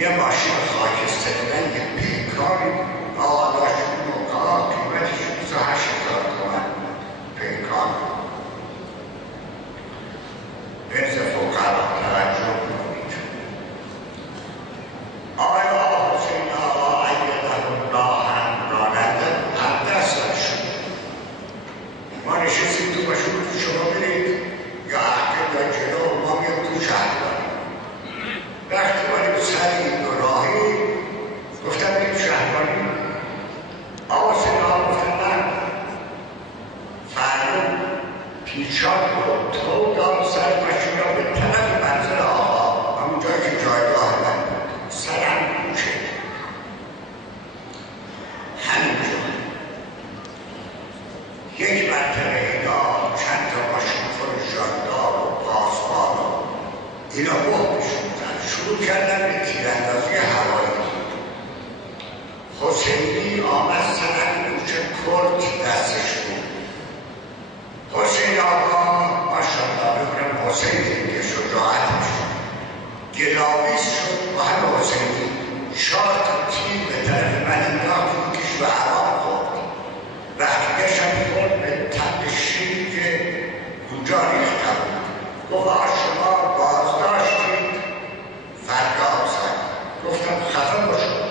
یه ماشین خاکستری دیدن، یه پیکاری آقا داشت اون موقع قیمتش 28,000 تومن پیکار. بنز فقرا توجه کنید. آقا حسین آقا ایده الله هم راننده مقدس شد. ما نشستیم تو ماشین، شما برید یا عقب یا جلو، ما میام تو شهربانی. وقتی باید سریع و راهی گفتم بریم شهربانی. آقا سینا گفتم من فرمون پیچان رو تو دام سر ماشین را به طرف منزل آقا، همون جایی که جایگاه من بود، سرم کوچه همینجا یک مرتبه اینا چند تا ماشین خود ژاندار و پاسبان و اینا بهشون بودن، شروع کردن به تیراندازی هوایی. حسینی آمد سرک کوچه کرد دستش بود. حسین آقا ماشاءالله بگرم حسین که شجاعتش گلاویز شد با همه حسینی 4 تا تیر به طرف من انداخت کش به عوام خورد. وقتی گشتم خورد به تب شیری که اونجا ریخته بود. گفت آقا شما بازداشتید فریاد زد. گفتم خفه باشم.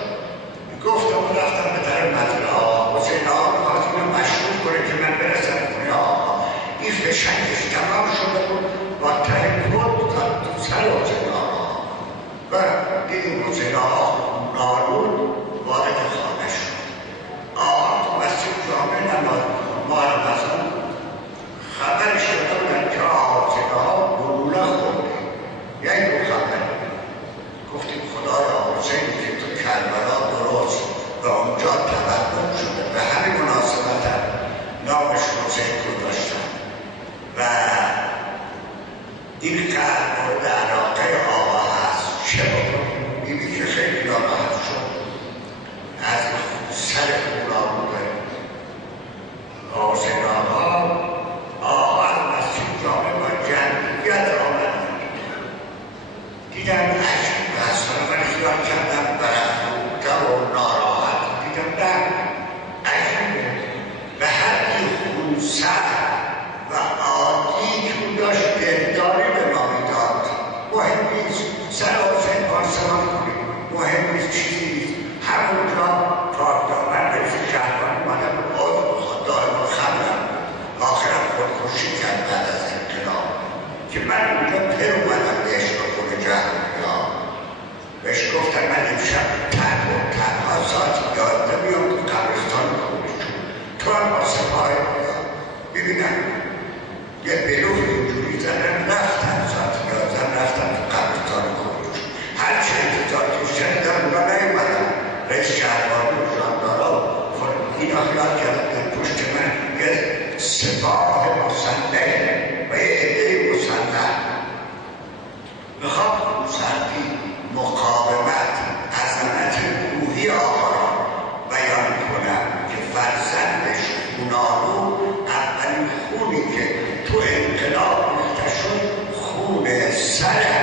گفتم و رفتم به طرف منزل آقا. حسین آقا میخواست اینو مشروع کنه که من برسم خونه آقا. این فشنگش تمام شده بود با ته کود تا تو سر حسین آقا و دیدیم حسین آقا نالود وارد خانه شد. آقا تو مسجد جامعه نماز ما رو بزن خبرش داده بودن که آقا حسین آقا گلوله خورده. یعنی دو خبر گفتیم خدایا حسینی که تو کربلا درست و اونجا تبدل شده به همین مناسبت هم نامش حسین گذاشتن و این قرد مورد علاقه آقا هست. چه بکنیم؟ بیبی که خیلی ناراحت شد از سر خونا بوده حسین آقا از مسجد جامعه با جمعیت آمد. دیدم عجیب هست ولی خیال کردم برافروخته و ناراحت. دیدم نه عجیبه به حدی خونسر و عادی که اون داشت دلداری به ما میداد. مهم نیست سر حسین پاسمان کنیم، مهم نیست چیزی نیست. همونجا پاکدامن رئیس شهربان اومدم عضو دائم و خبرم آخرم خودکشی کرد بعد از انقلاب که من اونجا پر اومدم بهش بکنه جهریا. بهش گفتم من امشب تنها ساعتی یاد نمیام تو قبرستان خودشون تو هم با سپاه بیاد ببینم یه بلوف اینجوری زدن رفتن ساعتی یادن رفتن تو قبرستان خودشون. هر چه انتظار تو شنیدم اونا نیومدن. رئیس شهربانی و ژاندارا اینا خیال کردن پشت من یه سپاه مسلح و یه عده مسلح میخوام سردی مقاومت عظمت روحی آقا را بیان کنم که فرزندش خونالو اولین خونی که تو انقلاب ریخته شد خون سر